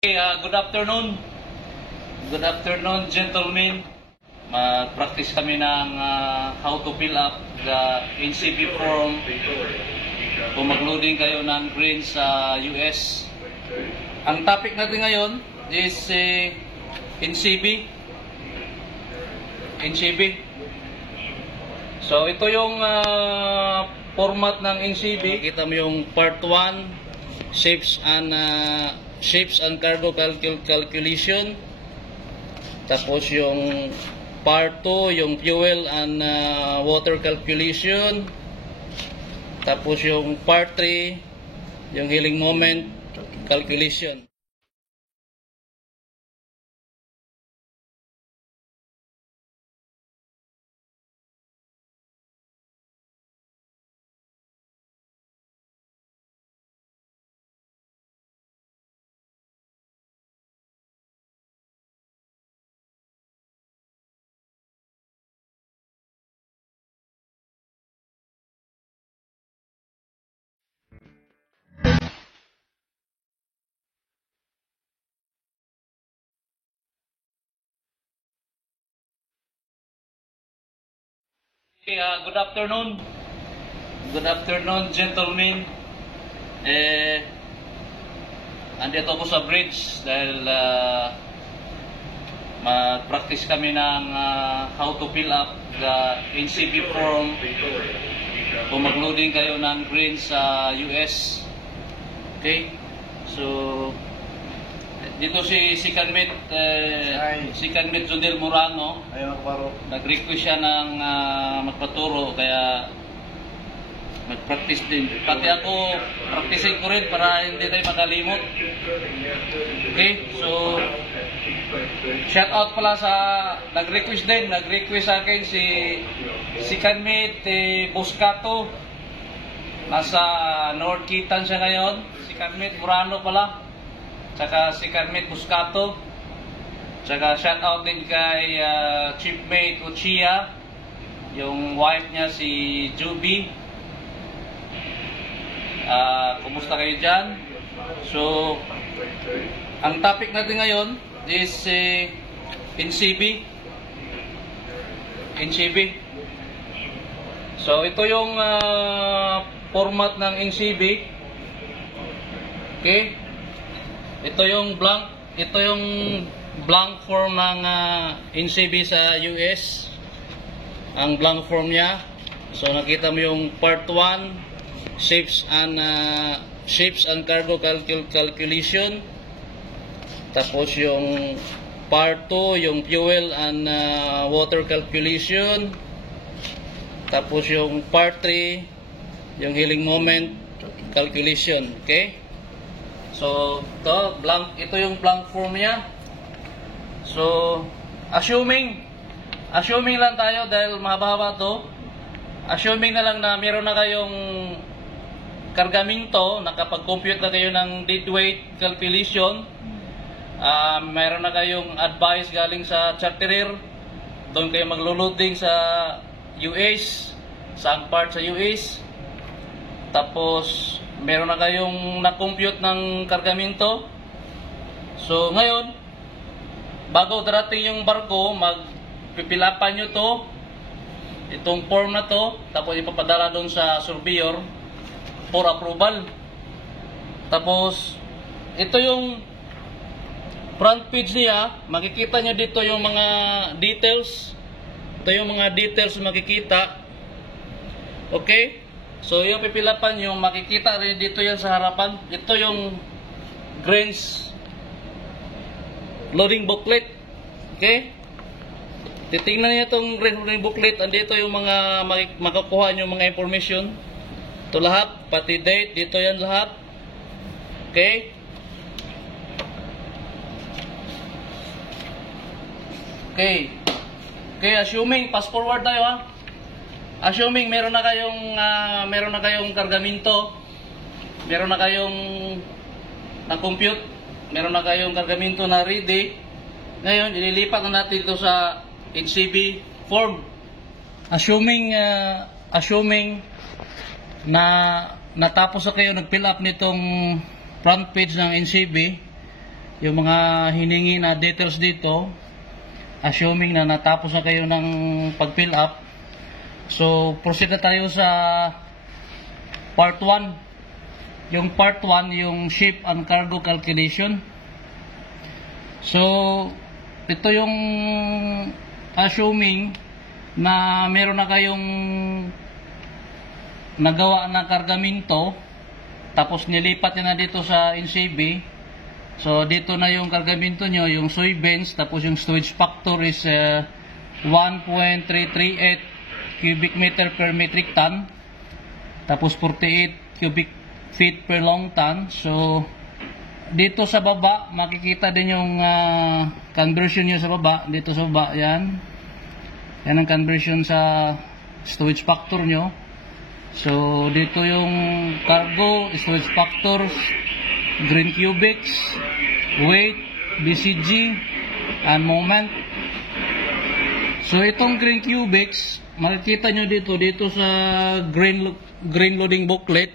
Okay, good afternoon. Good afternoon, gentlemen. Mag-practice kami ng how to fill up the NCB form kung mag-loading kayo ng green sa US. Ang topic natin ngayon is NCB. So, ito yung format ng NCB. Kita mo yung part 1, shapes and cargo calculation. Tapos yung part 2, yung fuel and water calculation. Tapos yung part 3, yung healing moment calculation. Okay, good afternoon. Good afternoon, gentlemen. Andito ako sa bridge dahil mag-practice kami ng how to fill up the NCB form kung mag-loading kayo ng green sa US. Okay? So, dito si Kanmet Jodel Morano. Ayaw makaparo. Nag-request siya ng magpaturo, kaya mag-practice din. Pati ako, practicing ko rin para hindi tayo makalimot. Okay, so shout out pala sa nag-request din. Nag-request sa akin si Kanmet Buscato. Nasa North Kitan siya ngayon. Si Kanmet Morano pala. Tsaka si Kanmet Buscato. Tsaka shout out din kay Chiefmate Uchia, yung wife niya si Juby. Kumusta kayo dyan? So, ang topic natin ngayon is NCB. So, ito yung format ng NCB. Okay? Ito yung blank form ng NCB sa US. Ang blank form niya. So nakita mo yung part 1, shapes and cargo calculation. Tapos yung part 2, yung fuel and water calculation. Tapos yung part 3, yung healing moment calculation. Okay? So, ito yung blank form niya. So, assuming lang tayo dahil mahaba to. Assuming na lang na meron na kayong kargamento, nakapag-compute na kayo ng dead weight calculation. Meron na kayong advice galing sa charterer. Doon kayo maglo-loading sa US, sa part sa US. Tapos meron na kayong na-compute ng kargamento. So, ngayon, bago darating yung barko, magpipilapan nyo to, itong form na to, tapos ipapadala doon sa surveyor for approval. Tapos, ito yung front page niya. Makikita nyo dito yung mga details. Ito yung mga details makikita. Okay? So, yung pipilapan yung makikita rin dito yan sa harapan. Ito yung grains loading booklet. Okay? Titingnan niyo itong grains loading booklet. Andito yung mga makakuha nyo mga information. Ito lahat. Pati date. Dito yan lahat. Okay? Okay. Okay, assuming, fast forward tayo ha. Assuming meron na kayong kargamento, meron na kayong na-compute, meron na kayong kargamento na ready. Ngayon, ililipat na natin ito sa NCB form. Assuming na natapos na kayo nag-fill up nitong front page ng NCB, yung mga hiningi na details dito, assuming na natapos na kayo ng pag-fill up. So, proceed na tayo sa part 1. Yung part 1, yung ship and cargo calculation. So, ito yung assuming na meron na kayong nagawa na kargamento, tapos nilipat nyo na dito sa NCB. So, dito na yung kargamento nyo, yung soybeans, tapos yung storage factor is 1.338 cubic meter per metric ton, tapos 48 cubic feet per long ton. So, dito sa baba, makikita din yung conversion nyo sa baba. Dito sa baba, yan. Yan ang conversion sa storage factor nyo. So, dito yung cargo, storage factors, green cubics, weight, BCG, and moment. So, itong green cubics, makikita nyo dito sa green loading booklet,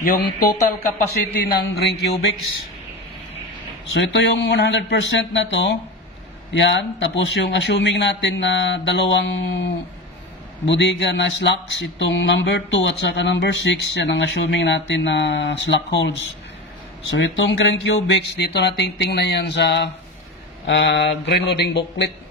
yung total capacity ng green cubics. So, ito yung 100% na to. Yan. Tapos yung assuming natin na dalawang bodega na slacks, itong number 2 at saka number 6, yan ang assuming natin na slack holds. So, itong green cubics, dito natin tingnan yan sa green loading booklet.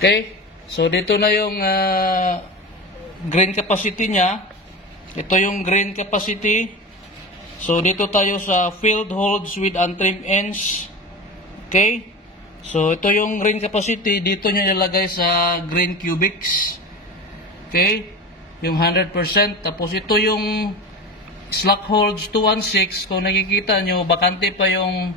Okay, so dito na yung grain capacity niya. Ito yung grain capacity. So dito tayo sa field holds with untrimmed ends. Okay, so ito yung grain capacity. Dito nyo ilagay sa grain cubics. Okay, yung 100%. Tapos ito yung slack holds 216. Kung nakikita nyo, bakante pa yung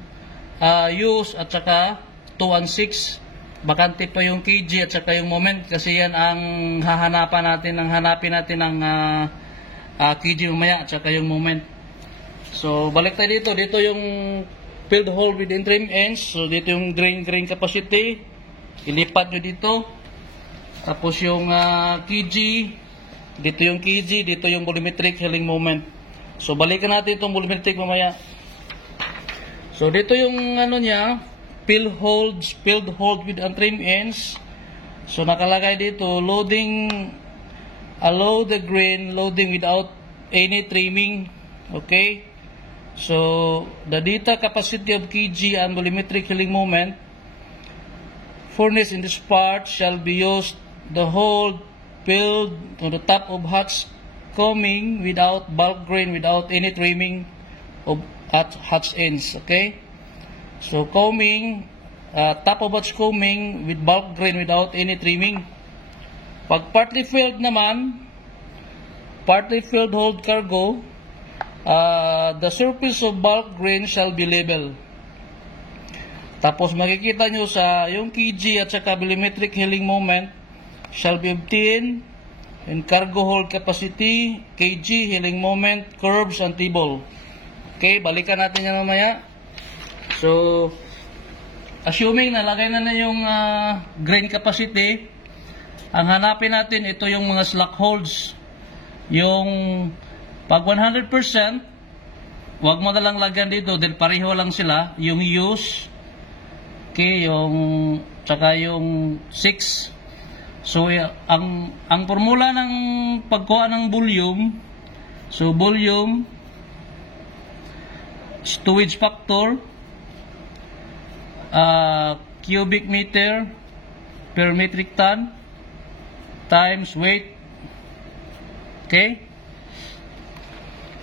use at saka 216. Bakante pa yung kg at saka yung moment, kasi yan ang hanapin natin ng kg mamaya at saka yung moment. So balik tayo dito. Dito yung field hold with interim ends. So dito yung grain capacity, ilipat nyo dito. Tapos yung kg, dito yung kg, dito yung volumetric healing moment. So balikan natin itong volumetric mamaya. So dito yung ano niya, field hold with untrimmed ends. So nakalagay dito, loading, allow the grain loading without any trimming. Okay, so the data capacity of kg and volumetric healing moment furnished in this part shall be used the hold filled to the top of hatch combing without bulk grain without any trimming of at hatch ends. Okay, so combing, top of batch combing with bulk grain without any trimming. Pag partly filled naman, partly filled hold cargo, the surface of bulk grain shall be level. Tapos makikita nyo sa yung kg at saka volumetric healing moment shall be obtained in cargo hold capacity, kg, healing moment, curves, and table. Okay, balikan natin yan mamaya. So, assuming nalagay na yung grain capacity, ang hanapin natin, ito yung mga slack holds. Yung pag 100%, wag mo na lang lagyan dito, dahil pareho lang sila. Yung use, okay, yung tsaka yung 6. So, ang formula ng pagkuha ng volume, so volume, storage factor, cubic meter per metric ton times weight. Okay,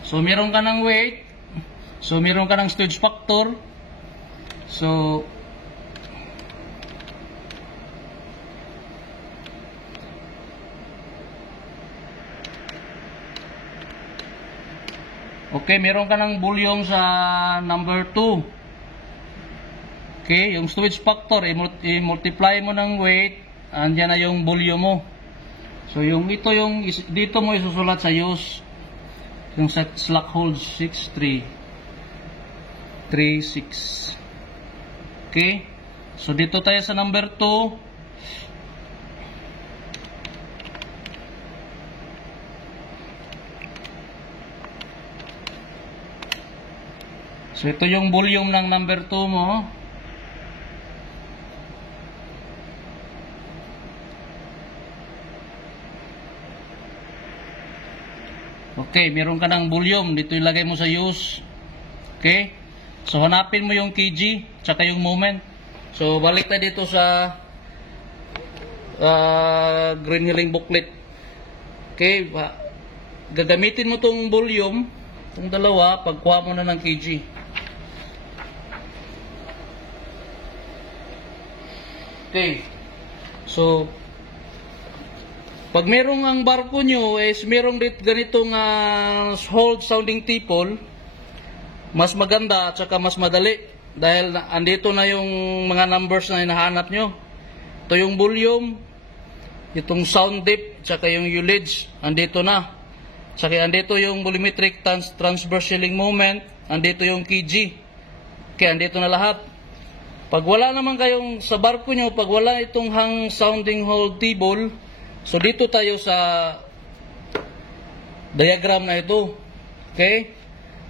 so meron ka ng weight, so meron ka ng storage factor. So okay, meron ka ng volume sa number 2. Okay, yung storage factor, i-multiply mo ng weight, andyan na yung volume mo. So, ito yung, dito mo isusulat sa use, yung sa slack hold 6.336. Okay, So dito tayo sa number 2. So ito yung volume ng number 2 mo. Okay, meron ka ng volume. Dito ilagay mo sa use. Okay? So hanapin mo yung kg tsaka yung moment. So balik tayo dito sa Green Healing booklet. Okay, gagamitin mo tong volume, itong dalawa, pagkuha mo na ng kg. Okay. So pag merong ang barko nyo is merong ganitong hold sounding tipple, mas maganda at saka mas madali dahil andito na yung mga numbers na hinahanap nyo. Ito yung volume, itong sound depth, saka yung ullage, andito na. Saka andito yung volumetric transverse healing moment, andito yung kg. Okay, andito na lahat. Pag wala naman kayong sa barko nyo, pag wala itong hang sounding hold table, so dito tayo sa diagram na ito. Okay?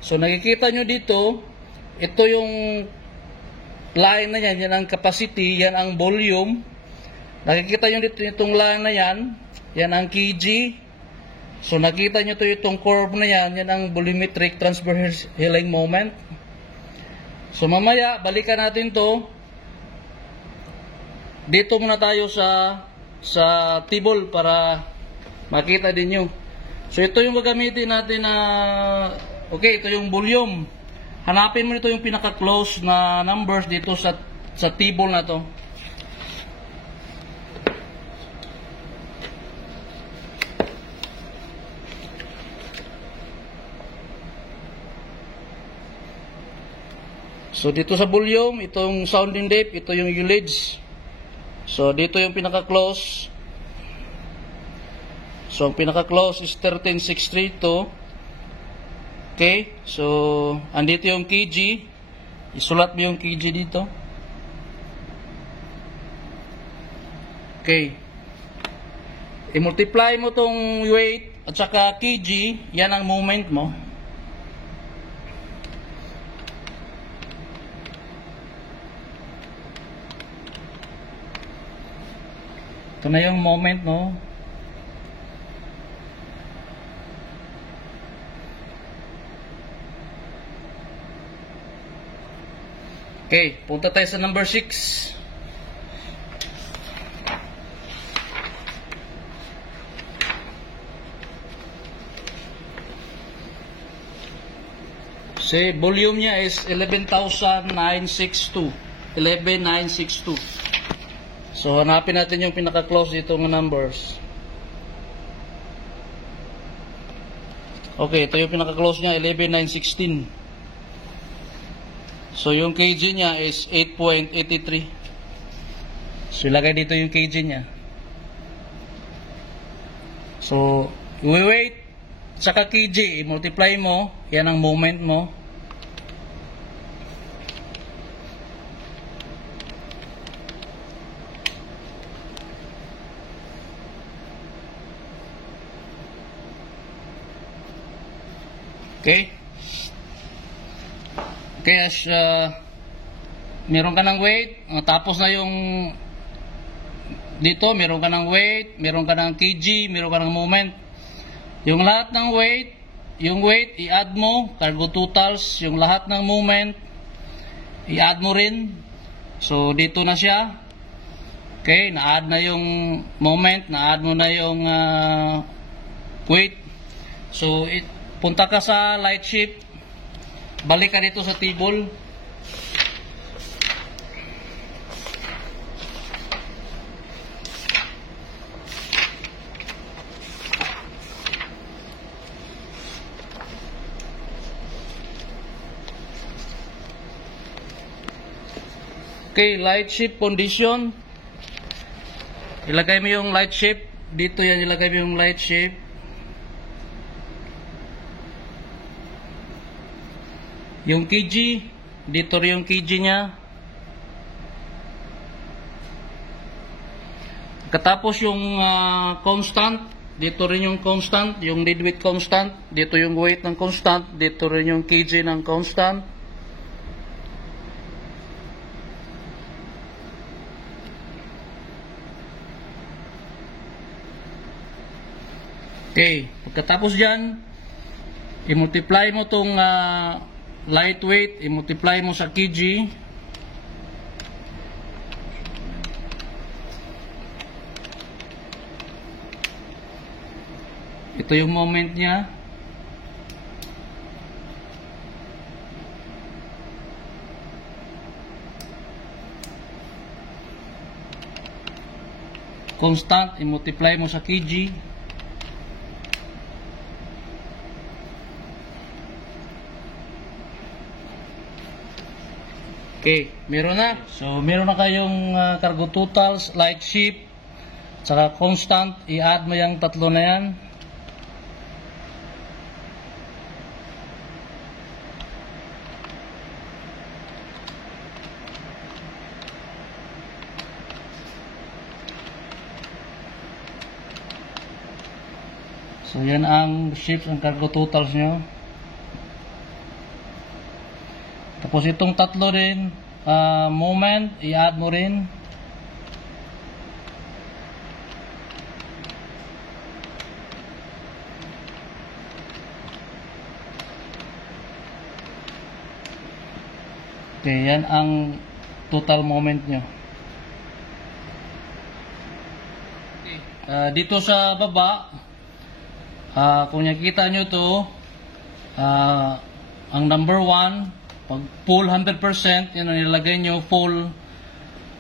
So nakikita nyo dito, ito yung line na yan, yan ang capacity, yan ang volume. Nakikita nyo dito itong line na yan, yan ang kg. So nakita nyo ito itong curve na yan, yan ang volumetric transverse healing moment. So mamaya, balikan natin to. Dito muna tayo sa table para makita din nyo. So ito yung gagamitin natin na okay, ito yung volume. Hanapin mo ito yung pinaka-close na numbers dito sa table na to. So dito sa volume, itong sounding depth, ito yung ullage. So dito yung pinaka-close. So ang pinaka-close is 13632. Okay? So andito yung kg. Isulat mo yung kg dito. Okay. I-multiply mo tong weight at saka kg, yan ang moment mo. Ito na yung moment, no? Okay, punta tayo sa number 6. Say, volume niya is 11,962. 11,962. So, hanapin natin yung pinaka-close dito ng numbers. Okay, ito yung pinaka-close niya, 11,916. So, yung kg niya is 8.83. So, ilagay dito yung kg niya. So, weight, saka kg, i-multiply mo, yan ang moment mo. Okay? Okay, as meron ka ng weight, tapos na yung dito, meron ka ng weight, meron ka ng kg, meron ka ng moment. Yung lahat ng weight, yung weight, i-add mo, cargo totals, yung lahat ng moment, i-add mo rin. So, dito na siya. Okay, na-add na yung moment, na-add mo na yung weight. So, punta ka sa light shift, balik ka dito sa table. Okay, light shift condition. Ilagay mo yung light shift. Dito yan, ilagay mo yung light shift. Yung kg, dito rin yung kg nya. Katapos yung constant, dito rin yung constant, yung dead weight constant, dito yung weight ng constant, dito rin yung kg ng constant. Okay, pagkatapos dyan, i-multiply mo tong lightweight, i-multiply mo sa kg. Ito yung moment niya. Constant, i-multiply mo sa kg. Okay, meron na. So, meron na kayong cargo totals, light ship, saka constant. I-add mo yung tatlo na yan. So, yan ang ships and cargo totals nyo. Tapos itong tatlo rin, moment, i-add mo rin. Okay, yan ang total moment nyo. Dito sa baba, kung nakikita nyo to, ang number 1, pag full 100%, yun ang nilagay nyo, full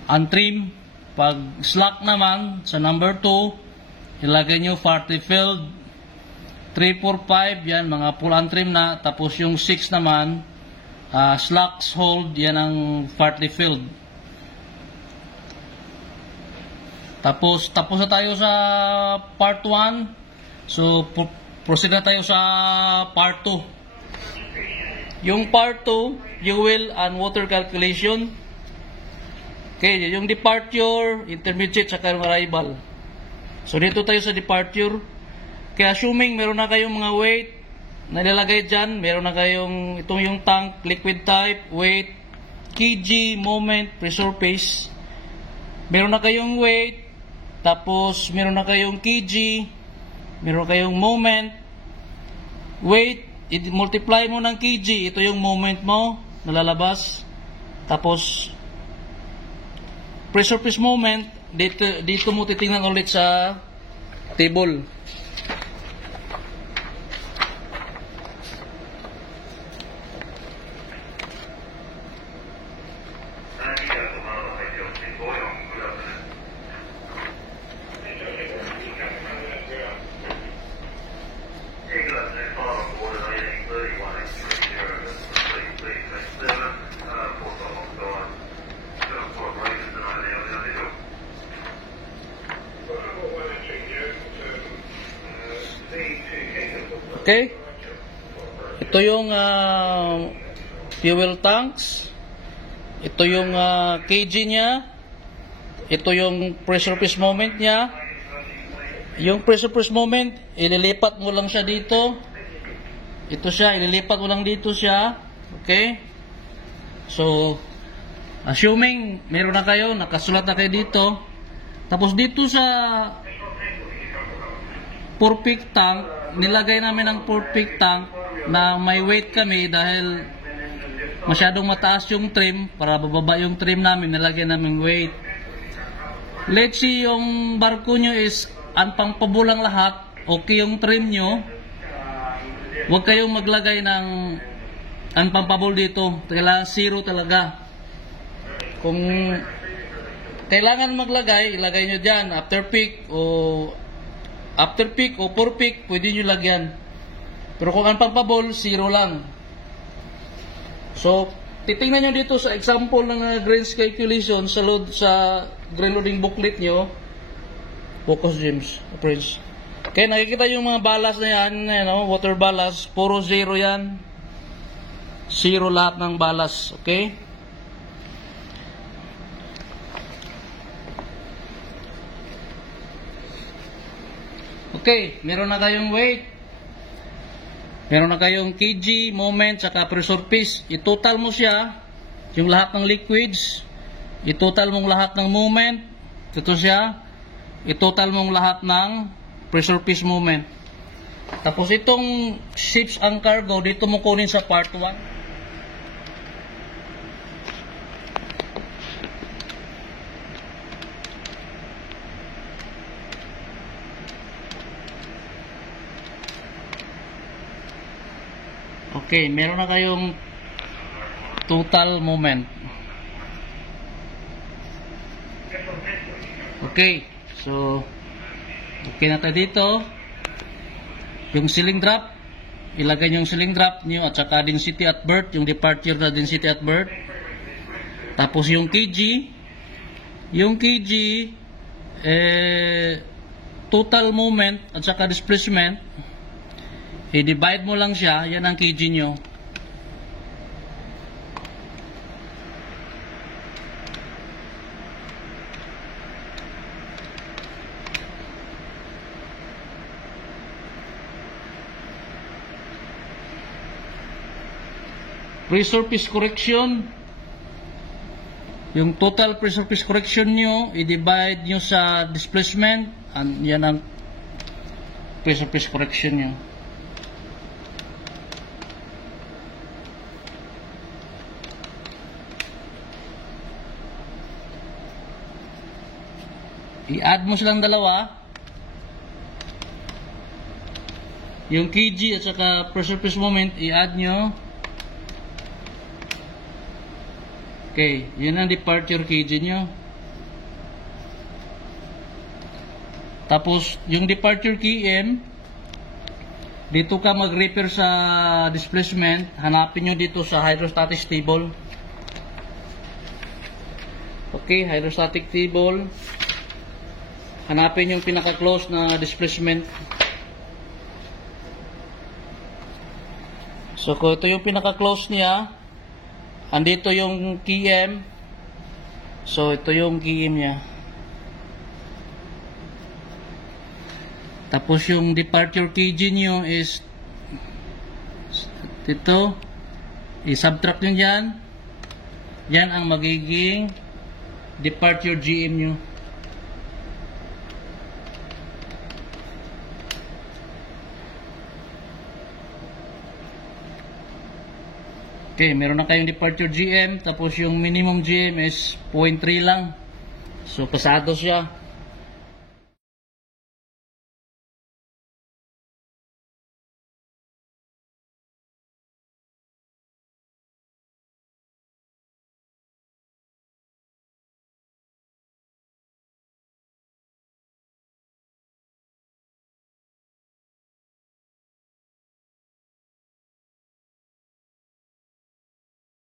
untrim. Pag slack naman, sa number 2, ilagay nyo 40 filled. 3, 4, 5, yan, mga full untrim na. Tapos yung 6 naman, slacks hold, yan ang 40 filled. Tapos na tayo sa part 1. So, proceed na tayo sa part 2. Yung part 2, fuel and water calculation. Okay, yung departure, intermediate, saka yung arrival. So, dito tayo sa departure. Kaya assuming meron na kayong mga weight na nilalagay dyan, meron na kayong, itong yung tank, liquid type, weight, kg, moment, pressure phase. Meron na kayong weight, tapos meron na kayong kg, meron kayong moment, weight, i-multiply mo ng kg, ito yung moment mo, nalalabas. Tapos, pressure phase moment, dito mo titingnan ulit sa table. Okay? Ito yung fuel tanks. Ito yung kg niya. Ito yung pressure phase moment niya. Yung pressure phase moment, ililipat mo lang siya dito. Ito siya, ililipat mo lang dito siya. Okay? So, assuming meron na kayo, nakasulat na kayo dito. Tapos dito sa perfect tank, nilagay namin ang perfect tank na may weight kami dahil masyadong mataas yung trim. Para bababa yung trim namin, nilagay namin weight. Let's see, yung barko nyo is unpumpable lang lahat, okay yung trim nyo, huwag kayong maglagay ng unpumpable dito. Kailangan zero talaga. Kung kailangan maglagay, ilagay nyo dyan after peak o for peak, pwede nyo lagyan. Pero kung unpumpable, zero lang. So, titingnan nyo dito sa example ng grains calculation sa grain loading booklet nyo. Focus James, Prince. Okay, nakikita yung mga ballast na yan, water ballast, puro zero yan. Zero lahat ng ballast, okay? Okay, meron na kayong weight. Meron na kayong kg, moment, saka pressure piece. I-total mo siya, yung lahat ng liquids. I-total mong lahat ng moment. Ito siya. I-total mong lahat ng pressure piece moment. Tapos itong ships ang cargo, dito mo kunin sa part 1. Okay, meron na kayong total moment. Okay, so okay na tayo dito. Yung ceiling drop, ilagay yung ceiling drop nyo at saka density at birth, yung departure na density at birth. Tapos yung kg, total moment at saka displacement, i-divide mo lang siya, yan ang kg nyo. Pressure piece correction, yung total pressure piece correction nyo, i-divide nyo sa displacement, yan ang pressure piece correction nyo. I-add mo silang dalawa, yung kg at saka pressure piece moment, i-add nyo. Okay, yun ang departure kg nyo. Tapos yung departure km, dito ka mag-repair sa displacement, hanapin nyo dito sa hydrostatic table. Okay, hydrostatic table, hanapin yung pinaka-close na displacement. So kung ito yung pinaka-close niya, andito yung km. So ito yung km niya. Tapos yung departure kg nyo is ito. I-subtract nyo dyan. Yan ang magiging departure gm nyo. Okay, meron na kayong departure GM, tapos yung minimum GM is 0.3 lang. So, pasado siya.